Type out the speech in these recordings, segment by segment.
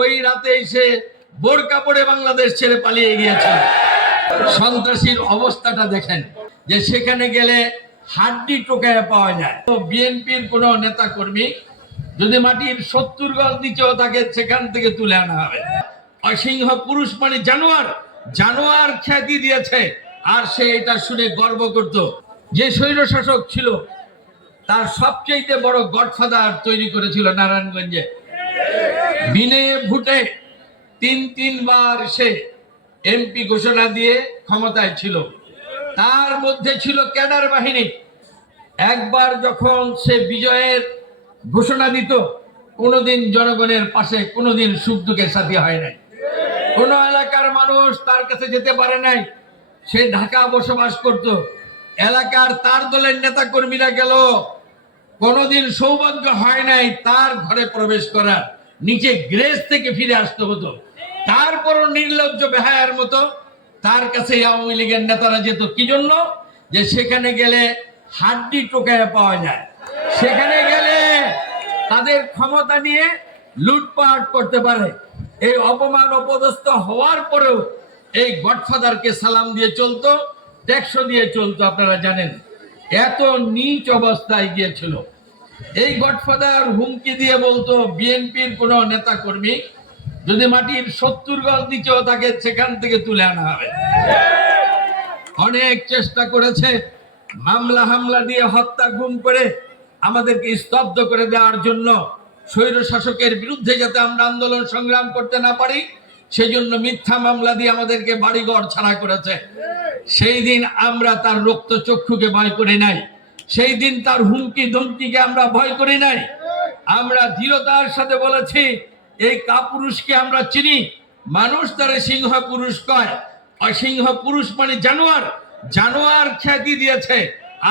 ওই রাতে এসে বোরকা পরে বাংলাদেশ ছেড়ে পালিয়ে গিয়েছে। সন্ত্রাসীর অবস্থাটা দেখেন, যে সেখানে গেলে হাড্ডি টোকায় পাওয়া যায়। তো বিএনপির কোন নেতা কর্মী যদি মাটির 70 গজ নিচেও থাকে, সেখান থেকে তুলে আনা হবে। অসিংহ পুরুষ মানে জানোয়ার, জানোয়ার খ্যাতি দিয়েছে। আর সে এটা শুনে গর্ব করত। যে স্বৈর শাসক ছিল, তার সবচেয়ে বড় গডফাদার তৈরি করেছিল নারায়ণগঞ্জে। বিনে ভোটে তিনবার সে এমপি ঘোষণা দিয়ে ক্ষমতায় ছিল। তার মধ্যে ছিল ক্যাডার বাহিনী। একবার যখন সে বিজয়ের ঘোষণা দিত, কোনোদিন জনগণের পাশে, কোনোদিন সুখ দুঃখের সাথী হয় নাই। কোন এলাকার মানুষ তার কাছে যেতে পারে নাই। সে ঢাকা বসবাস করত। এলাকার তার দলের নেতা কর্মীরা গেল, কোনোদিন সৌভাগ্য হয় নাই তার ঘরে প্রবেশ করার। নিচে গ্রেস থেকে ফিরে আসতে হতো। তারপরও নির্লজ্জ বেহায়ার মতো তার কাছে আওয়ামী লীগের নেতারা যেত। কি জন্য? যে সেখানে গেলে হাড্ডি টোকায় পাওয়া যায়। সেখানে গেলে তাদের ক্ষমতা নিয়ে লুটপাট করতে পারে। এই অপমান অপদস্থ হওয়ার পরেও এই গডফাদারকে সালাম দিয়ে চলতো, ট্যাক্স দিয়ে চলতো। আপনারা জানেন এত নীচ অবস্থায় গিয়েছিল। এই গডফাদার হুমকি দিয়ে বলতো, বিএনপির কোন নেতা কর্মী যদি মাটির 70 গজ নিচেও থাকে, সেখান থেকে তুলে আনা হবে। অনেক চেষ্টা করেছে, মামলা হামলা দিয়ে হত্যা গুম করে আমাদেরকে স্তব্ধ করে দেওয়ার জন্য। স্বৈর শাসকের বিরুদ্ধে যাতে আমরা আন্দোলন সংগ্রাম করতে না পারি, সেজন্য মিথ্যা মামলা দিয়ে আমাদেরকে বাড়িঘর ছাড়া করেছে। সেই দিন আমরা তার রক্ত চক্ষুকে ভয় করি নাই। সেই দিন তার হুমকি ধমকিকে আমরা ভয় করি নাই। আমরা দৃঢ়তার সাথে বলেছি, এই কাপুরুষকে আমরা চিনি। মানুষ তারে সিংহ পুরুষ কয়। অসিংহ পুরুষ মানে জানোয়ার, জানোয়ার খ্যাতি দিয়েছে।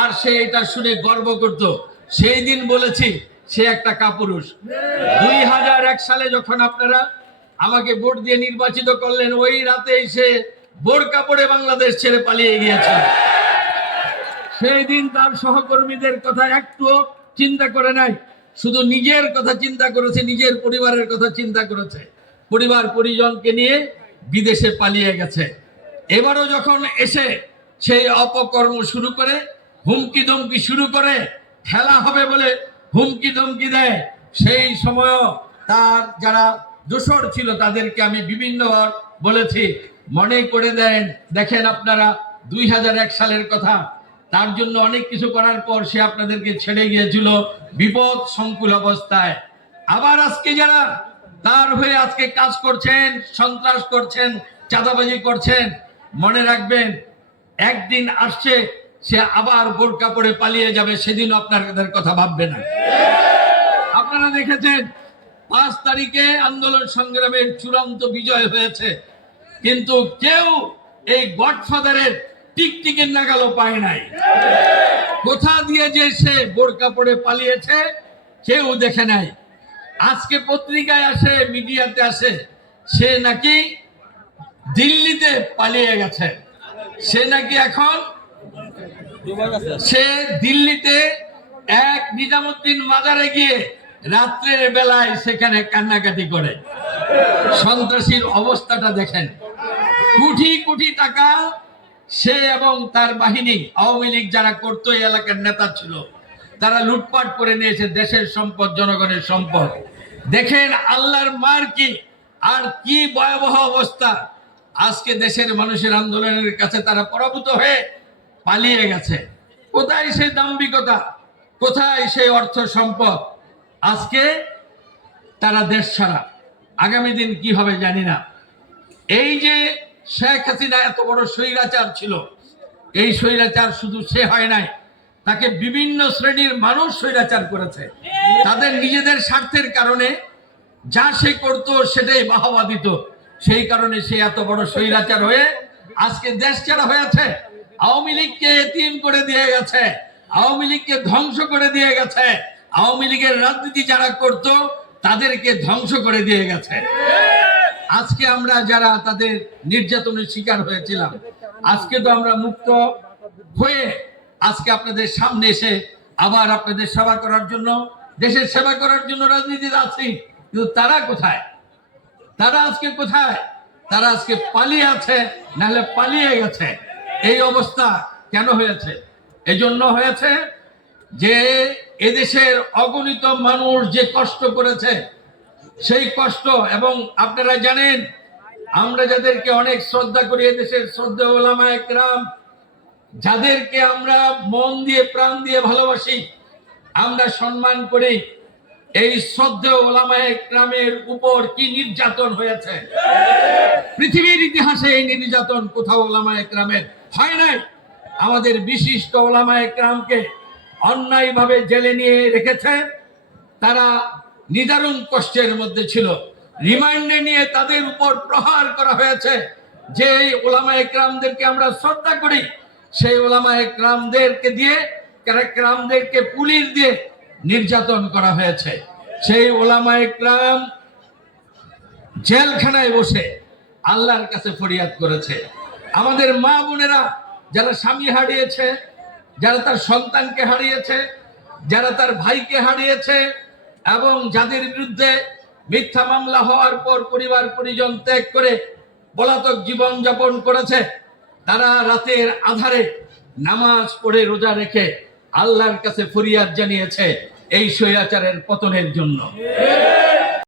আর সে এটা শুনে গর্ব করত। সেই দিন বলেছি সে একটা কাপুরুষ। 2001 সালে যখন আপনারা আমাকে ভোট দিয়ে নির্বাচিত করলেন, ওই রাতে এসে বোরকা পরে বাংলাদেশ ছেড়ে পালিয়ে গিয়েছে। সেই দিন তার সহকর্মীদের কথা একটুও চিন্তা করে নাই। শুধু নিজের কথা চিন্তা করেছে, নিজের পরিবারের কথা চিন্তা করেছে। পরিবার পরিজনকে নিয়ে বিদেশে পালিয়ে গেছে। এবারও যখন এসে সেই অপকর্ম শুরু করে, হুমকি ধমকি শুরু করে, খেলা হবে বলে হুমকি ধমকি দেয়, সেই সময়ও তার যারা দোসর ছিল তাদেরকে আমি বিভিন্নবার বলেছি, মনে করে দেখেন আপনারা 2001 সালের কথা। তার জন্য অনেক কিছু করার পর সে আপনাদেরকে ছেড়ে গিয়েছিল বিপদ সংকুল অবস্থায়। আবার আজকে যারা তার হয়ে আজকে কাজ করছেন, সন্ত্রাস করছেন, চাঁদাবাজি করছেন, মনে রাখবেন একদিন আসছে সে আবার বোরকা পরে পালিয়ে যাবে। সেদিন আপনাদের কথা ভাববে না। আপনারা দেখেছেন 5 তারিখে আন্দোলন সংগ্রামের চূড়ান্ত বিজয় হয়েছে, কিন্তু কেউ এই গডফাদারের টিকটিকের নাগালও পায় নাই। কোথা দিয়ে যে সে বোরকা পরে পালিয়েছে কেউ দেখে নাই। আজকে পত্রিকায় আসে, মিডিয়াতে আসে, সে নাকি দিল্লিতে পালিয়ে গেছে। সে নাকি এখন সে দিল্লিতে এক নিজামুদ্দিন মাজারে গিয়ে রাত্রের বেলায় সেখানে কান্নাকাটি করে। সন্ত্রাসীর অবস্থাটা দেখেন। কোটি কোটি টাকা সে এবং তার বাহিনী, আওয়ামী লীগ যারা করতো, এই এলাকার নেতা ছিল, তারা লুটপাট করে নিয়েছে দেশের সম্পদ, জনগণের সম্পদ। দেখেন আল্লাহর মার কি, আর কি ভয়াবহ অবস্থা। আজকে দেশের মানুষের আন্দোলনের কাছে তারা পরাভূত হয়ে পালিয়ে গেছে। কোথায় সেই দাম্ভিকতা, কোথায় সেই অর্থ সম্পদ? আজকে তারা দেশ ছাড়া। আগামী দিন কি হবে জানি না। এই যে শেখ হাসিনা এত বড় স্বৈরাচার ছিল, এই স্বৈরাচার শুধু সে হয় নাই, তাকে বিভিন্ন শ্রেণীর মানুষ স্বৈরাচার করেছে। তাদের নিজেদের স্বার্থের কারণে যা সে করতো সেটাই বাহবা দিত। সেই কারণে সে এত বড় স্বৈরাচার হয়ে আজকে দেশ ছাড়া হয়েছে। আওয়ামী লীগকে এতিম করে দিয়ে গেছে, আওয়ামী লীগকে ধ্বংস করে দিয়ে গেছে। আওয়ামী লীগের রাজনীতি যারা করত তাদেরকে ধ্বংস করে দিয়ে গেছে। আজকে আমরা যারা তাদের নির্যাতনের শিকার হয়েছিলাম, আজকে তো আমরা মুক্ত হয়ে আজকে আপনাদের সামনে এসে আবার আপনাদের সেবা করার জন্য, দেশের সেবা করার জন্য রাজনীতিতে আছি। কিন্তু তারা কোথায়? তারা আজকে কোথায়? তারা আজকে পালিয়ে আছে, নাহলে পালিয়ে গেছে। এই অবস্থা কেন হয়েছে? এজন্য হয়েছে যে এদেশের অগণিত মানুষ যে কষ্ট করেছে, সেই কষ্ট, এবং আপনারা জানেন আমরা যাদেরকে অনেক শ্রদ্ধা করি, এদেশের শ্রদ্ধেয় ওলামায়ে কেরাম, যাদেরকে আমরা মন দিয়ে প্রাণ দিয়ে ভালোবাসি, আমরা সম্মান করি, এই শ্রদ্ধেয় ওলামায়ে কেরামের উপর কি নির্যাতন হয়েছে! পৃথিবীর ইতিহাসে এই নির্যাতন কোথাও ওলামায়ে কেরামের হয় নাই। আমাদের বিশিষ্ট ওলামায়ে কেরামকে অন্যায়ভাবে জেলে নিয়ে রেখেছে, তারা নিদারুণ কষ্টের মধ্যে ছিল, রিমান্ডে নিয়ে তাদের উপর প্রহার করা হয়েছে। যে ওলামায়ে কেরামদেরকে আমরা শ্রদ্ধা করি, সেই ওলামায়ে কেরামদেরকে পুলিশ দিয়ে নির্যাতন করা হয়েছে। সেই ওলামায়ে কেরাম জেলখানায় বসে আল্লাহর কাছে ফরিয়াদ করেছে। আমাদের মা বোনেরা যারা স্বামী হারিয়েছে, যারা তার সন্তানকে হারিয়েছে, যারা তার ভাইকে হারিয়েছে, এবং যাদের বিরুদ্ধে মিথ্যা মামলা হওয়ার পর পরিবার পরিজন ত্যাগ করে পলাতক জীবন যাপন করেছে, তারা রাতের আধারে নামাজ পড়ে রোজা রেখে আল্লাহর কাছে ফরিয়াদ জানিয়েছে এই স্বৈরাচারের পতনের জন্য।